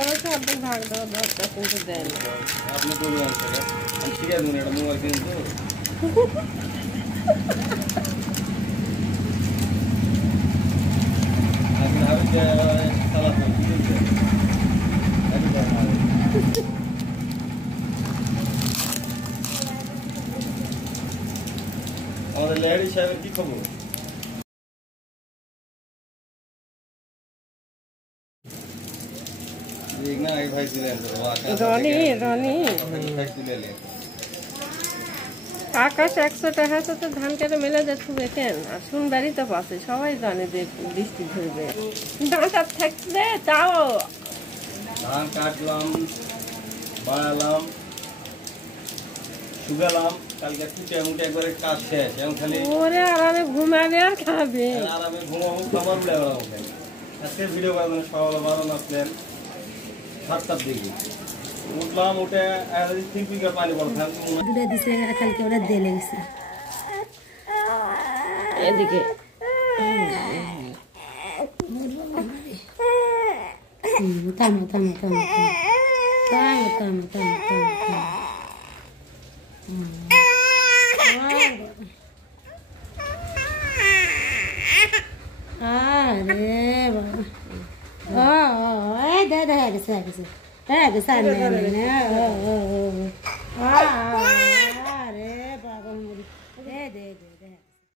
বলেছে অর্ধেক ভাগ দেওয়া দরকার, কিন্তু দেন আপনি বলবেন আমি ঠিক আছে এটা মোবাইল কিন্তু আপনি আর সালাদ আমাদের লেডি সাহেবের কি খবর? আকাশ 100 টাকার সাথে ধান কেটে মেলে যাচ্ছে দেখেন, আর শুনবারই তো পাচ্ছে, সবাই জানে যে বৃষ্টি ধরবে, ধানটা থাকছে তাও ধান কাটলাম, বাড়ালাম, শুকালাম, কালকে কুটে মুটে একবারে কাজ শেষ। এখন খালি ওরে আরামে ঘুমাবে আর খাবে, আরামে ঘুমাবো, খাবার উড়ে বেড়াবো। আজকে ভিডিও বানানো সকালে বানানো আসলেন 7টার দিকে উঠলাম, উঠে 3 বিঘা পানি পড়তাম দুধে দিছে কালকে ওরা দিয়ে লেগেছে এদিকে থামো থামো থামো থামো থামো থামো থামো আরে বাবা ও দাদা গেছে গেছে গেছে